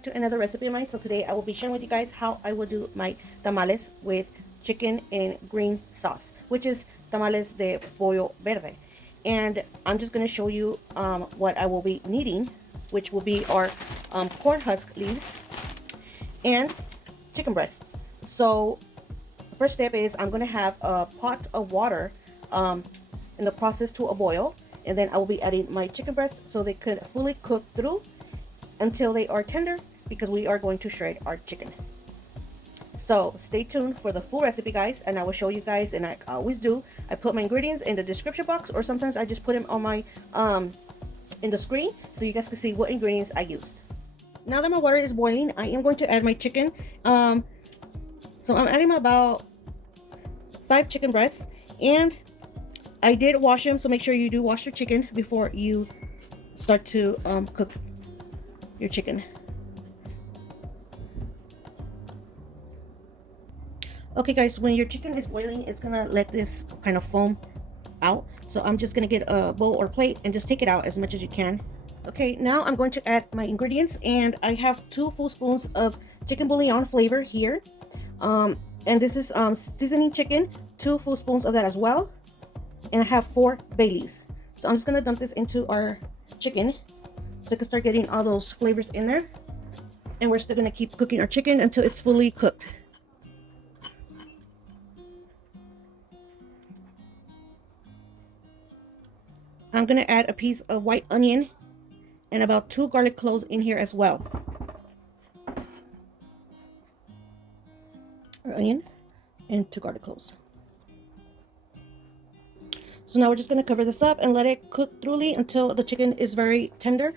back to another recipe of mine. So today I will be sharing with you guys how I will do my tamales with chicken and green sauce, which is tamales de pollo verde. And I'm just going to show you what I will be needing, which will be our corn husk leaves and chicken breasts. So the first step is I'm going to have a pot of water in the process to a boil, and then I will be adding my chicken breasts so they could fully cook through until they are tender, because we are going to shred our chicken. So stay tuned for the full recipe, guys, and I will show you guys, and I always do, I put my ingredients in the description box, or sometimes I just put them on my in the screen so you guys can see what ingredients I used. Now that my water is boiling, I am going to add my chicken. So I'm adding about 5 chicken breasts, and I did wash them, so make sure you do wash your chicken before you start to cook your chicken. Okay guys, when your chicken is boiling, it's gonna let this kind of foam out. So I'm just gonna get a bowl or plate and just take it out as much as you can. Okay, now I'm going to add my ingredients, and I have 2 full spoons of chicken bouillon flavor here. And this is seasoning chicken, 2 full spoons of that as well. And I have 4 bay leaves. So I'm just gonna dump this into our chicken so I can start getting all those flavors in there. And we're still gonna keep cooking our chicken until it's fully cooked. I'm gonna add a piece of white onion and about 2 garlic cloves in here as well. Or onion and 2 garlic cloves. So now we're just gonna cover this up and let it cook thoroughly until the chicken is very tender.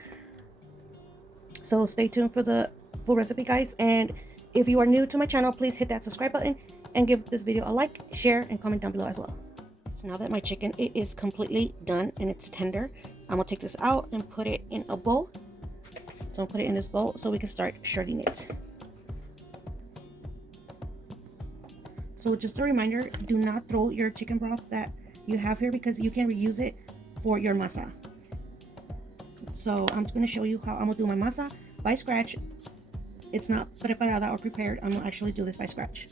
So stay tuned for the full recipe, guys. And if you are new to my channel, please hit that subscribe button and give this video a like, share, and comment down below as well. So now that my chicken is completely done and it's tender, I'm gonna take this out and put it in a bowl. So I'll put it in this bowl so we can start shredding it. So just a reminder, do not throw your chicken broth that you have here, because you can reuse it for your masa. So I'm going to show you how I'm going to do my masa by scratch. It's not preparada or prepared. I'm going to actually do this by scratch.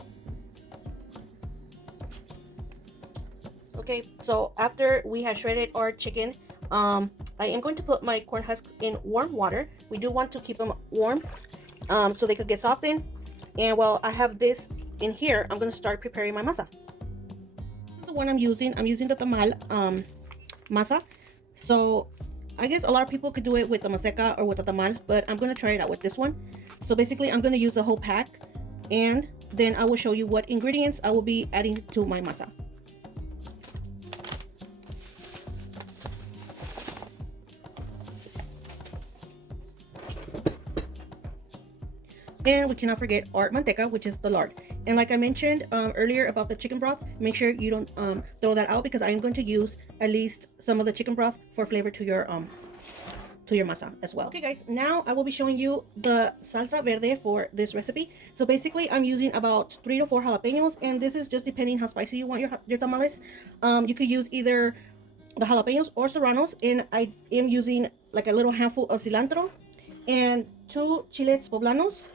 Okay, so after we have shredded our chicken, I am going to put my corn husks in warm water. We do want to keep them warm so they could get softened. And while I have this in here, I'm going to start preparing my masa. This is the one I'm using the Tamal MASA. So I guess a lot of people could do it with the maseca or with the tamal, but I'm going to try it out with this one. So basically I'm going to use the whole pack, and then I will show you what ingredients I will be adding to my masa. And we cannot forget our manteca, which is the lard. And like I mentioned earlier about the chicken broth, make sure you don't throw that out, because I am going to use at least some of the chicken broth for flavor to your masa as well. Okay guys, now I will be showing you the salsa verde for this recipe. So basically I'm using about 3 to 4 jalapenos, and this is just depending how spicy you want your tamales. You could use either the jalapenos or serranos, and I am using like a little handful of cilantro and 2 chiles poblanos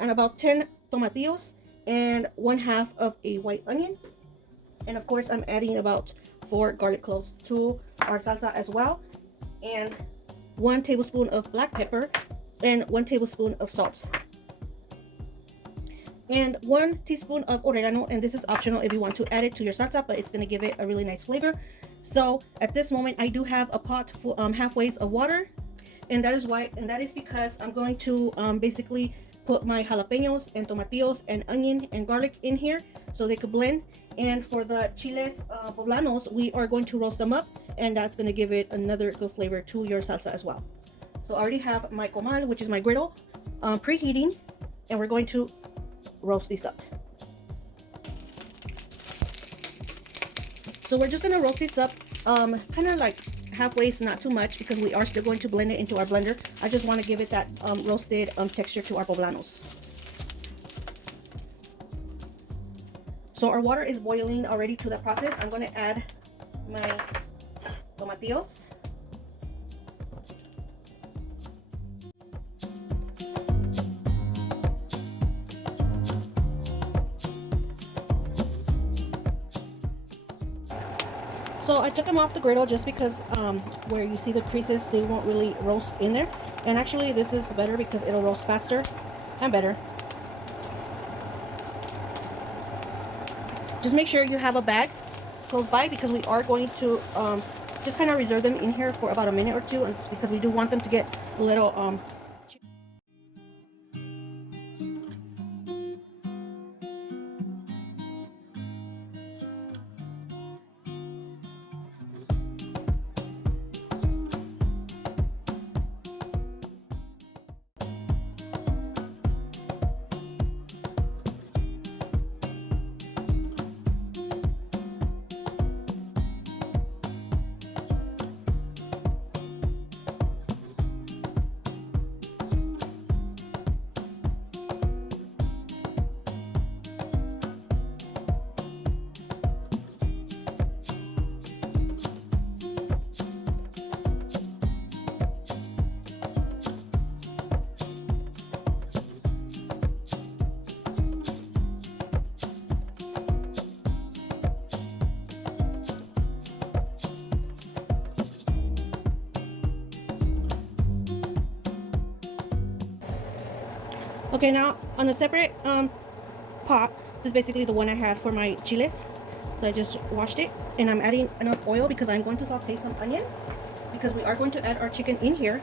and about 10 tomatillos and 1/2 of a white onion. And of course I'm adding about 4 garlic cloves to our salsa as well, and 1 tablespoon of black pepper and 1 tablespoon of salt and 1 teaspoon of oregano. And this is optional if you want to add it to your salsa, but it's going to give it a really nice flavor. So at this moment I do have a pot full halfway of water, and that is because I'm going to basically put my jalapenos and tomatillos and onion and garlic in here so they could blend. And for the chiles poblanos, we are going to roast them up, and that's going to give it another good flavor to your salsa as well. So I already have my comal, which is my griddle, preheating, and we're going to roast these up. So we're just going to roast these up kind of like halfway, so not too much, because we are still going to blend it into our blender. I just want to give it that roasted texture to our poblanos. So our water is boiling already to that process. I'm going to add my tomatillos. So I took them off the griddle just because where you see the creases, they won't really roast in there. And actually this is better because it'll roast faster and better. Just make sure you have a bag close by because we are going to just kind of reserve them in here for about a minute or two because we do want them to get a little Okay, now on a separate pot, this is basically the one I had for my chiles. So I just washed it and I'm adding enough oil because I'm going to saute some onion because we are going to add our chicken in here.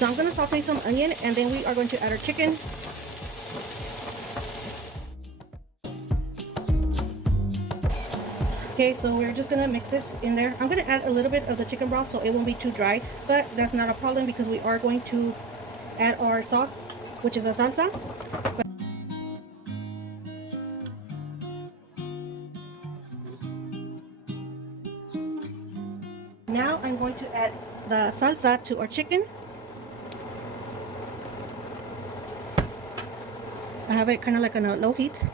So I'm going to saute some onion and then we are going to add our chicken. Okay, so we're just gonna mix this in there. I'm gonna add a little bit of the chicken broth so it won't be too dry, but that's not a problem because we are going to add our sauce, which is a salsa. Now I'm going to add the salsa to our chicken. I have it kind of like on a low heat.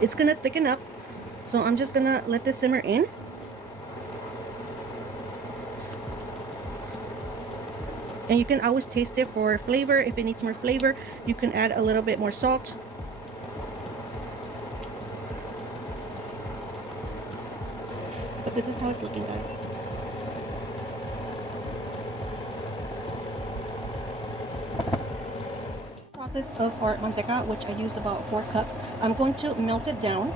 It's gonna thicken up, so I'm just gonna let this simmer in. And you can always taste it for flavor. If it needs more flavor, you can add a little bit more salt. But this is how it's looking, guys. Of our manteca, which I used about 4 cups. I'm going to melt it down,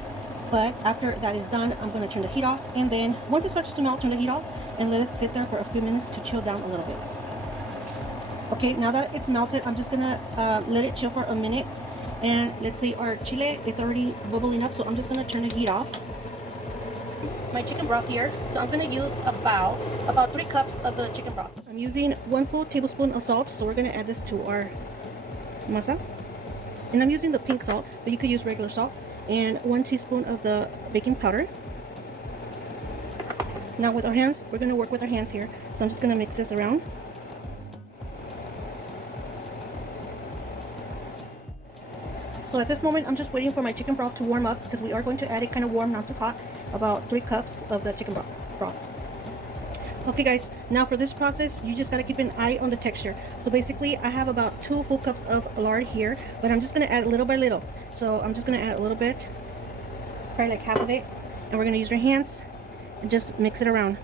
but after that is done, I'm going to turn the heat off, and then once it starts to melt, turn the heat off and let it sit there for a few minutes to chill down a little bit. Okay, now that it's melted, I'm just gonna let it chill for a minute. And let's see, our chile, it's already bubbling up, so I'm just gonna turn the heat off. My chicken broth here, so I'm gonna use about 3 cups of the chicken broth. I'm using 1 full tablespoon of salt, so we're gonna add this to our masa, and I'm using the pink salt, but you could use regular salt, and 1 teaspoon of the baking powder. Now with our hands, we're going to work with our hands here, so I'm just going to mix this around. So at this moment, I'm just waiting for my chicken broth to warm up because we are going to add it kind of warm, not too hot, about 3 cups of the chicken broth. Okay guys, now for this process, you just gotta keep an eye on the texture. So basically, I have about 2 full cups of lard here, but I'm just gonna add little by little. So I'm just gonna add a little bit, probably like half of it, and we're gonna use our hands and just mix it around.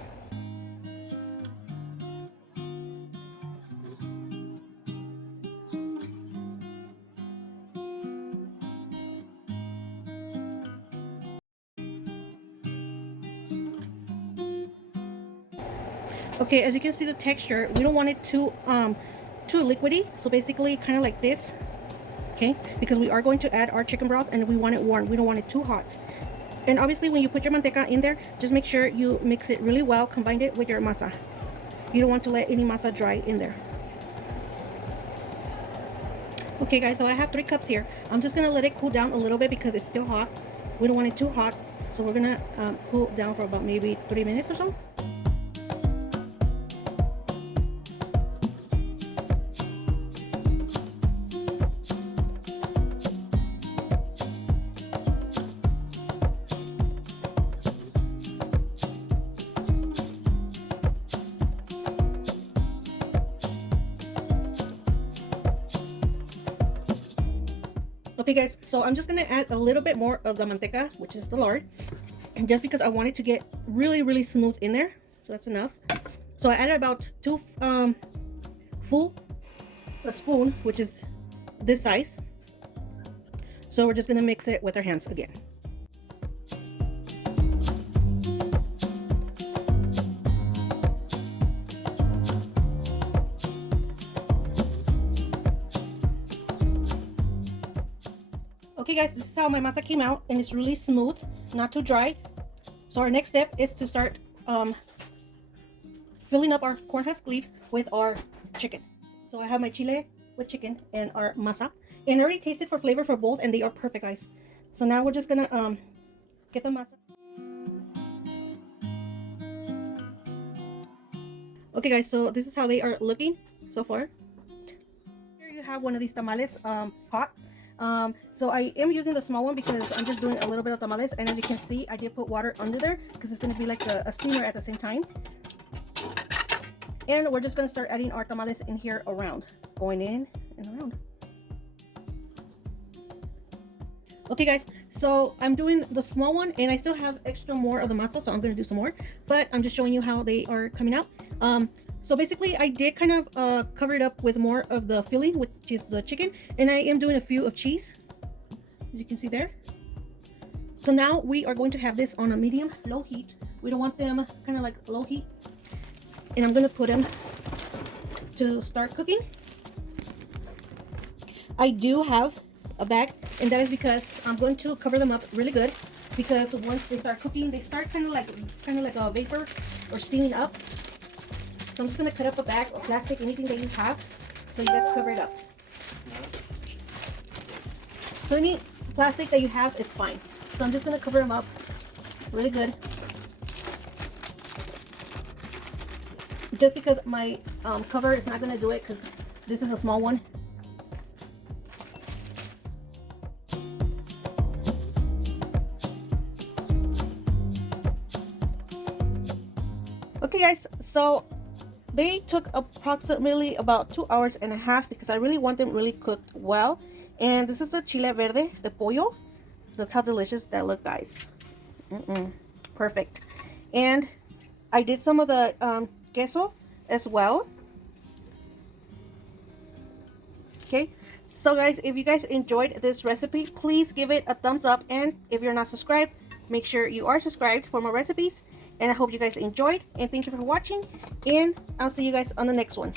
Okay, as you can see the texture, we don't want it too liquidy, so basically kind of like this. Okay, because we are going to add our chicken broth and we want it warm, we don't want it too hot. And obviously when you put your manteca in there, just make sure you mix it really well, combine it with your masa. You don't want to let any masa dry in there. Okay guys, so I have 3 cups here. I'm just gonna let it cool down a little bit because it's still hot. We don't want it too hot, so we're gonna cool down for about maybe 3 minutes or so. Okay guys, so I'm just gonna add a little bit more of the manteca, which is the lard, and just because I want it to get really smooth in there. So that's enough. So I added about two full a spoon, which is this size. So we're just gonna mix it with our hands again. Okay guys, this is how my masa came out, and it's really smooth, not too dry. So our next step is to start filling up our corn husk leaves with our chicken. So I have my chile with chicken and our masa, and I already tasted for flavor for both, and they are perfect, guys. So now we're just gonna get the masa. Okay guys, so this is how they are looking so far. Here you have one of these tamales pot. So I am using the small one because I'm just doing a little bit of tamales, and as you can see, I did put water under there because it's going to be like a steamer at the same time. And we're just going to start adding our tamales in here around, going in and around. Okay guys, so I'm doing the small one, and I still have extra more of the masa, so I'm going to do some more, but I'm just showing you how they are coming out. So basically I did kind of cover it up with more of the filling, which is the chicken, and I am doing a few of cheese, as you can see there. So now we are going to have this on a medium low heat. We don't want them kind of like low heat, and I'm going to put them to start cooking. I do have a bag, and that is because I'm going to cover them up really good, because once they start cooking, they start kind of like a vapor or steaming up. So I'm just going to cut up a bag or plastic, anything that you have, so you guys cover it up. So any plastic that you have is fine. So I'm just going to cover them up really good. Just because my cover is not going to do it, because this is a small one. Okay guys, so they took approximately about 2 hours and a half because I really want them really cooked well. And this is the chile verde, the pollo. Look how delicious that look, guys. Perfect. And I did some of the queso as well. Okay, so guys, if you guys enjoyed this recipe, please give it a thumbs up, and if you're not subscribed, make sure you are subscribed for more recipes. And I hope you guys enjoyed, and thank you for watching, and I'll see you guys on the next one.